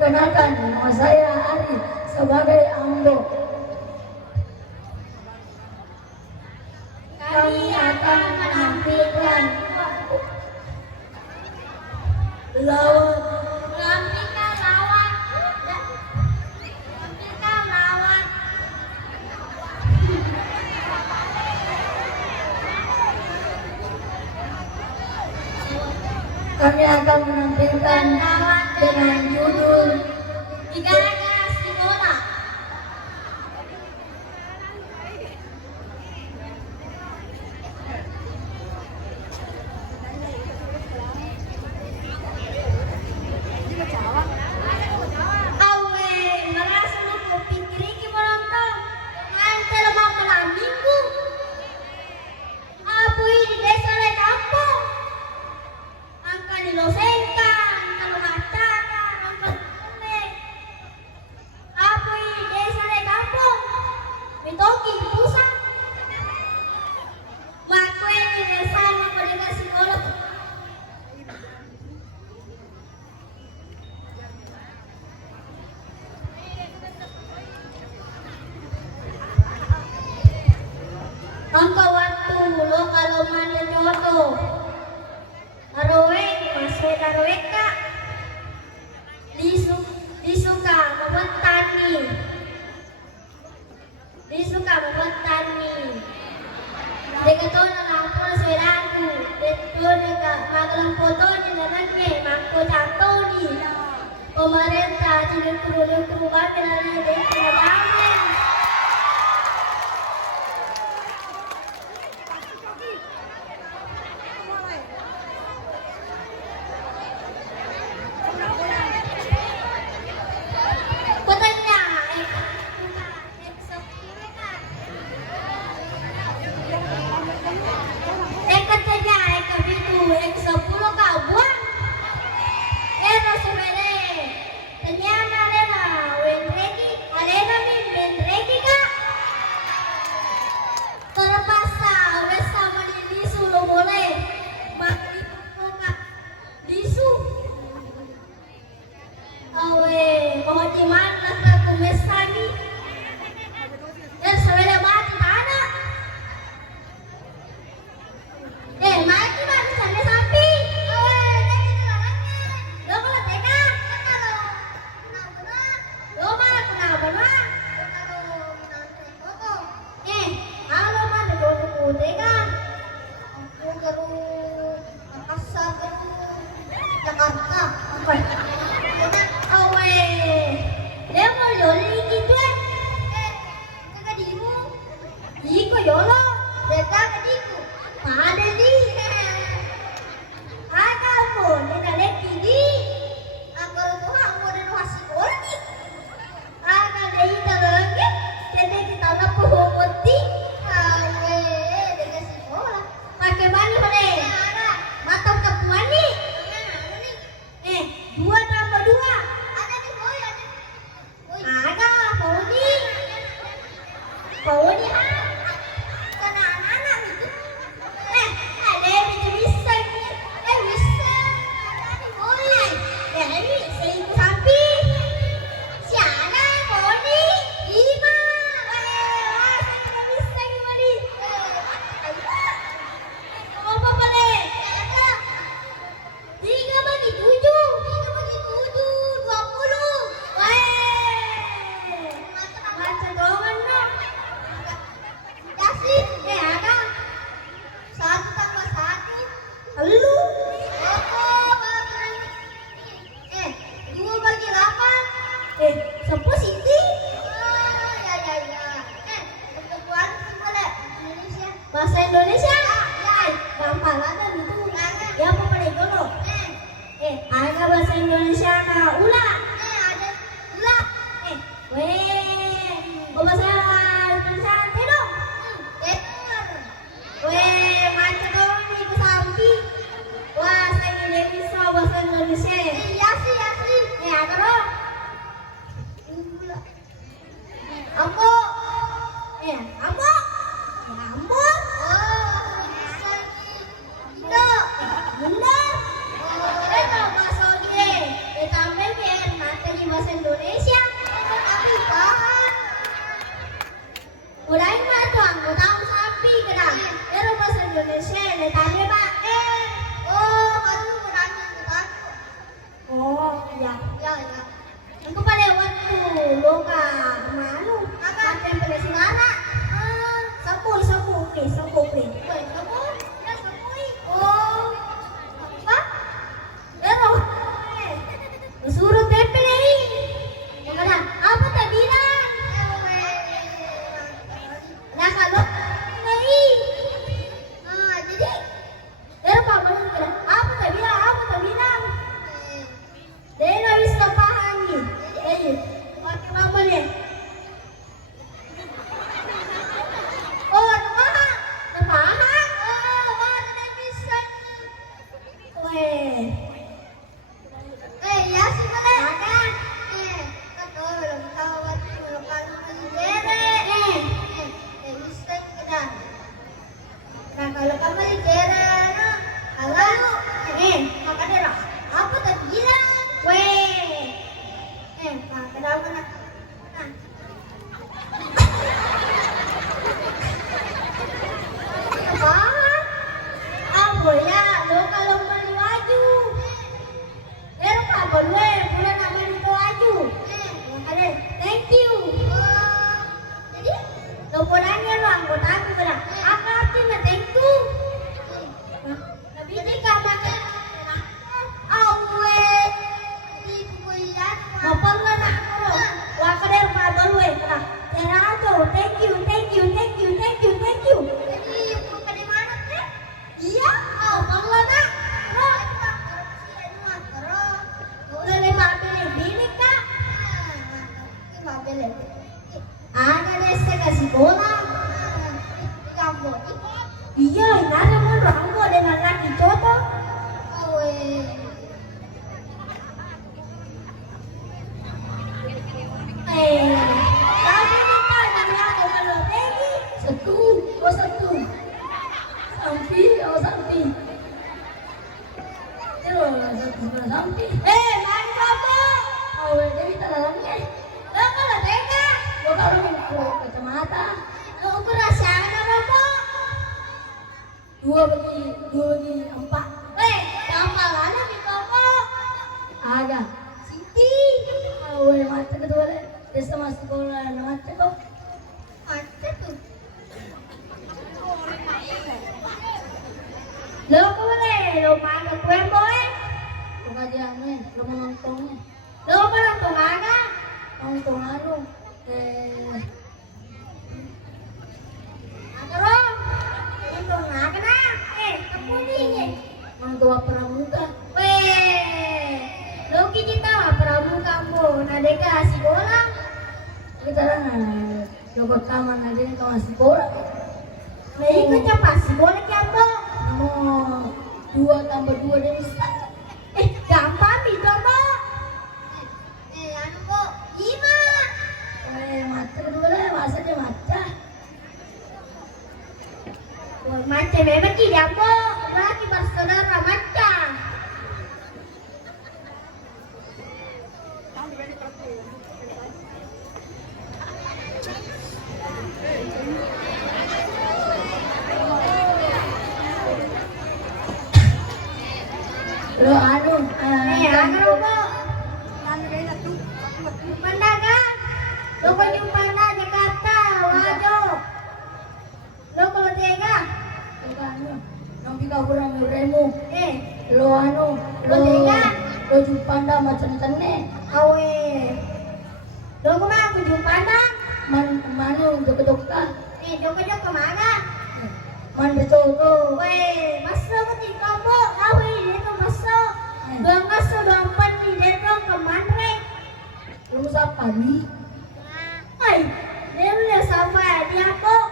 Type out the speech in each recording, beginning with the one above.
Perkenalkan, nama saya Ari sebagai Ambo. Kami akan menampilkan lawan kami akan menampilkan dengan judul Igaraga Sinola. Awe, merasa lupa pikir ki menonton ngantel mau malam minggu. Abu di desa le kampung. Angka di losengkan, kalau ngacakan, angka kuning. Abu di desa le kampung. Mitoki pusat. Makwe di desa mau dikasih kolot. Angka waktu lo kalau mana jodoh. Narowe, maswe narowe kak. Disuka membuat tani. Disuka membuat tani. Dekat na lampur seragu. Dekat dekat magalang foto di dalamnya mangko jatuh ni. Pemerintah tidak perlu banget dari dekat dalamnya. Bahasa Indonesia? Gampang ada gitu. Ya apa pada itu loh? Ada bahasa Indonesia kak. Ulah. Ada. Ulah. Bahasa Indonesia tidur. Macam dong nih ke sampi. Wah, saya tidak bisa bahasa Indonesia. Iya sih. Ada loh. Ambo. Ambo. Ambo. Benar. Bahasa dia. Tambah biar mata di Mari kamu. Awe Dewi talalangnya. Lo kalau tega. Lo kalau mau kacamata. Lo ukur rasanya kamu. Dua bagi empat. Gampang di kamu. Ada. Siti. Awe mata kedua le. Desa masih sekolah mata kok. Ada tuh. Lo boleh, lo makan kue boy. Lo kajiannya, lo mau nongkrongnya. Lo mau nonton mana? Nongkrong anu. Agaro. Nonton mana nak? Kamu nih. Nongkrong pramuka. Lo kita pramuka kamu. Nadeka sekolah. Kita lah coba kamar aja nih kalau masih sekolah. Nah, ikut apa sekolah kamu? Mau 2 tambah 2 dia bisa. Gampang nih coba. Anu kok 5. Mata kedua lah, masa dia mata. Macam memang tidak kok. Berarti bersaudara macam. Lo anu, Anu kok. Pandangan. Lo kok jumpa na Jakarta. Waduh. Lo kalau tega. lo anu, nang bika kurang remu. Lo anu, Lo tega. lo jupanda macam tene. Awe. Lo kemana aku jumpa na? Manu untuk dokter. Joko-joko kemana? Man betul tu. Masuk ke kamu. Awe, dia tu masuk. Gak masuk dompet ni dia tu kemana? Lo siapa ni? Hai, dia boleh sampai dia kok.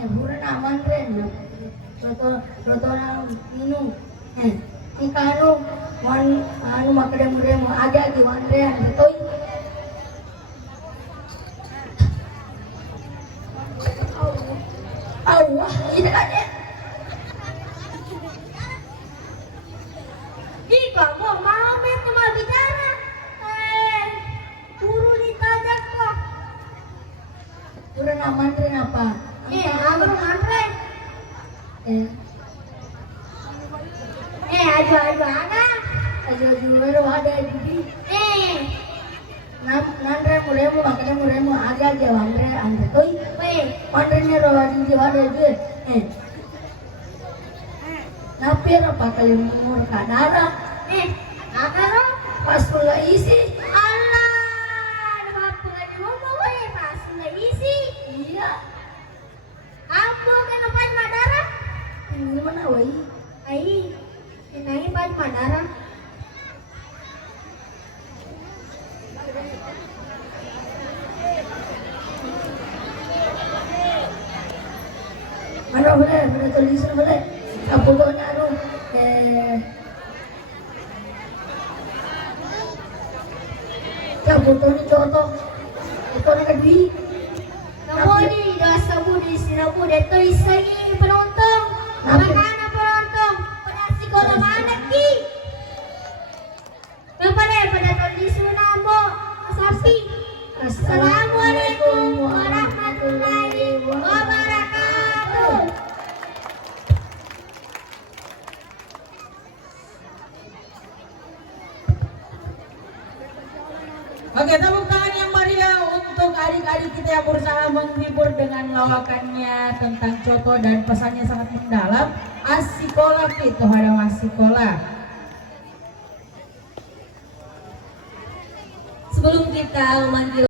Bukan aman ren. Roto minum. Ikanu, anu makrem ada di wanre betul. Allah, ini kan ya. Ih, kamu mau cuma bicara? Guru ditajak kok. Bukan aman ren apa? Aku mantre. Aju anak. Ayo jual ada di. Nandre muremu makanya muremu ada dia wanre ande toy. Wanre nya rawat di wade je. Napi apa kali mur kadara. Agaro. Pas pula isi. Allah, ada apa lagi ngomong pas nggak isi. Iya. Aku kenapa Madara? Ini mana wai? Ai, ini pas Madara. Mana boleh? Mana tulisan boleh? Apa kau nak anu? Foto ni contoh. Foto ni kedui. Kamu ni rasa budi sinabu dia tulis lagi penonton. Mana penonton? Pada sekolah mana ki? Pada tulis nama sapi. Assalamualaikum warahmatullahi wabarakatuh. Oke, tepuk tangan yang meriah untuk adik-adik kita yang berusaha menghibur dengan lawakannya tentang Coto dan pesannya sangat mendalam. Asikola itu ada asikola. Sebelum kita memanggil